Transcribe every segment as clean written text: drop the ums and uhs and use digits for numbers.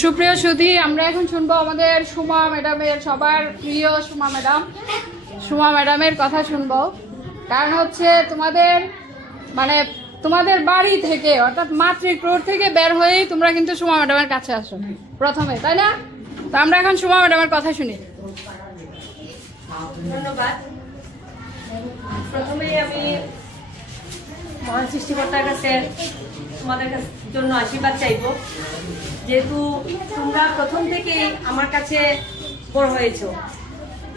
সুপ্রিয় সুধী, আমরা এখন শুনবো আমাদের সুমা ম্যাডামের, সবার প্রিয় সুমা ম্যাডাম। সুমা ম্যাডামের কথা শুনবো, কারণ হচ্ছে তোমাদের বাড়ি থেকে অর্থাৎ মাতৃক রোড থেকে বের হয়েই তোমরা কিন্তু সুমা ম্যাডামের কাছে আসো প্রথমে, তাই না? তো আমরা এখন সুমা ম্যাডামের কথা শুনি। ধন্যবাদ। প্রথমেই আমি মহান সৃষ্টিকর্তার কাছে তোমাদের জন্য আশীর্বাদ চাইব, যেহেতু তোমরা প্রথম থেকেই আমার কাছে বড় হয়েছো।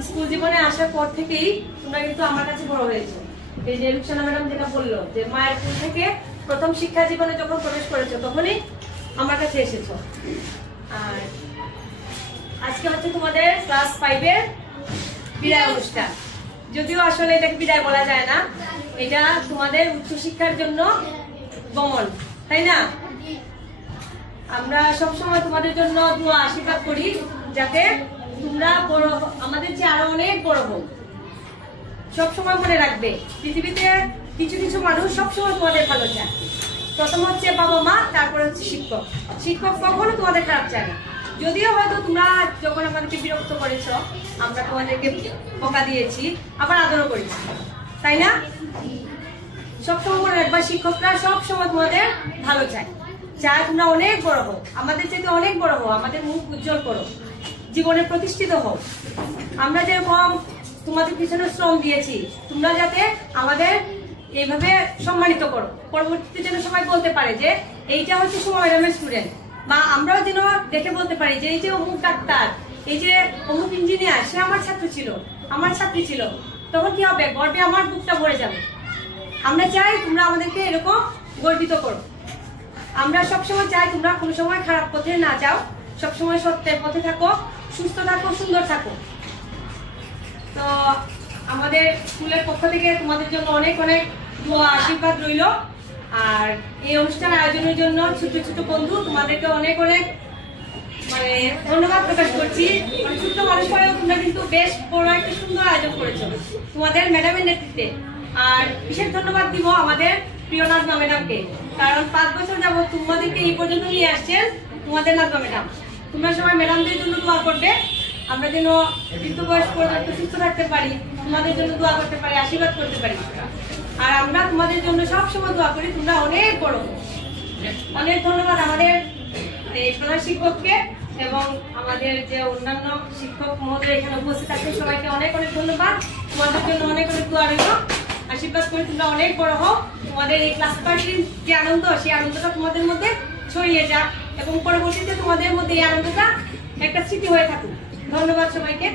স্কুল জীবনে আসার পর থেকেই তোমরা কিন্তু আমার কাছে বড় হয়েছো। এই যে রুকসানা ম্যাডাম যেটা বললো যে মায়ের কোল থেকে প্রথম শিক্ষা জীবনে যখন প্রবেশ করেছো তখনই আমার কাছে এসেছো। আর আজকে হচ্ছে তোমাদের ক্লাস 5-এর বিদায় অনুষ্ঠান। যদিও আসলে এটাকে বিদায় বলা যায় না, এটা তোমাদের উচ্চশিক্ষার জন্য গমন, তাই না? আমরা সবসময় তোমাদের জন্য দোয়া আশীর্বাদ করি যাতে তোমরা বড়, আমাদের চেয়ে আরো অনেক বড় হোক। সবসময় মনে রাখবে, পৃথিবীতে কিছু কিছু মানুষ সবসময় তোমাদের ভালো চায়। প্রথম হচ্ছে বাবা মা, তারপরে হচ্ছে শিক্ষক। শিক্ষক কখনো তোমাদের খারাপ চায় না। যদিও হয়তো তোমরা যখন আমাদেরকে বিরক্ত করেছ, আমরা তোমাদেরকে বকা দিয়েছি, আবার আদরও করেছি, তাই না? সবসময় মনে রাখবা, শিক্ষকরা সবসময় তোমাদের ভালো চায়, চায় তোমরা অনেক বড় হোক, আমাদের চাইতে অনেক বড় হোক, আমাদের মুখ উজ্জ্বল করো, জীবনে প্রতিষ্ঠিত হোক। আমরা যেরকম তোমাদের পিছনে শ্রম দিয়েছি, তোমরা যাতে আমাদের এইভাবে সম্মানিত করো, পরবর্তীতে যেন সবাই বলতে পারে যে এইটা হচ্ছে সুমা ম্যাডামের স্টুডেন্ট, বা আমরাও যেন দেখে বলতে পারি যে এই যে অমুক ডাক্তার, এই যে অমুক ইঞ্জিনিয়ার, সে আমার ছাত্র ছিল, আমার ছাত্রী ছিল। তখন কি হবে? গর্বে আমার বুকটা ভরে যাবে। আমরা চাই তোমরা আমাদেরকে এরকম গর্বিত করো। আমরা সবসময় চাই তোমরা কোনো সময় খারাপ পথে না যাও, সবসময় সত্যের পথে থাকো, সুস্থ থাকো, সুন্দর থাকো। তো আমাদের স্কুলের পক্ষ থেকে তোমাদের জন্য অনেক অনেক দোয়া আশীর্বাদ রইল। আর এই অনুষ্ঠান আয়োজনের জন্য ছোট ছোট বন্ধু, তোমাদেরকে অনেক অনেক ধন্যবাদ প্রকাশ করছি। ছোট্ট মানুষ হয়েও তোমরা কিন্তু বেশ বড় একটা সুন্দর আয়োজন করেছো তোমাদের ম্যাডামের নেতৃত্বে। আর বিশেষ ধন্যবাদ দিব আমাদের প্রিয় নাজমা ম্যাডামকে, কারণ 5 বছর যাবত তোমাদেরকে এই পর্যন্ত নিয়ে আসছেন তোমাদের নাজমা ম্যাডাম। তোমরা সবাই ম্যাডামদের জন্য দোয়া করবে, আমরা যেন বৃদ্ধ বয়স পর্যন্ত সুস্থ থাকতে পারি, তোমাদের জন্য দোয়া করতে পারি, আশীর্বাদ করতে পারি। আর আমরা তোমাদের জন্য সবসময় দোয়া করি তোমরা অনেক বড়। অনেক ধন্যবাদ আমাদের প্রধান শিক্ষককে এবং আমাদের যে অন্যান্য শিক্ষক মহোদয় এখানে উপস্থিত আছেন, সবাইকে অনেক অনেক ধন্যবাদ। তোমাদের জন্য অনেক অনেক দোয়া রইল, আশীর্বাদ করি তোমরা অনেক বড় হও। তোমাদের এই ক্লাস পার্টির যে আনন্দ, সেই আনন্দটা তোমাদের মধ্যে ছড়িয়ে যাক এবং পরবর্তীতে তোমাদের মধ্যে এই আনন্দটা একটা স্মৃতি হয়ে থাকুক। ধন্যবাদ সবাইকে।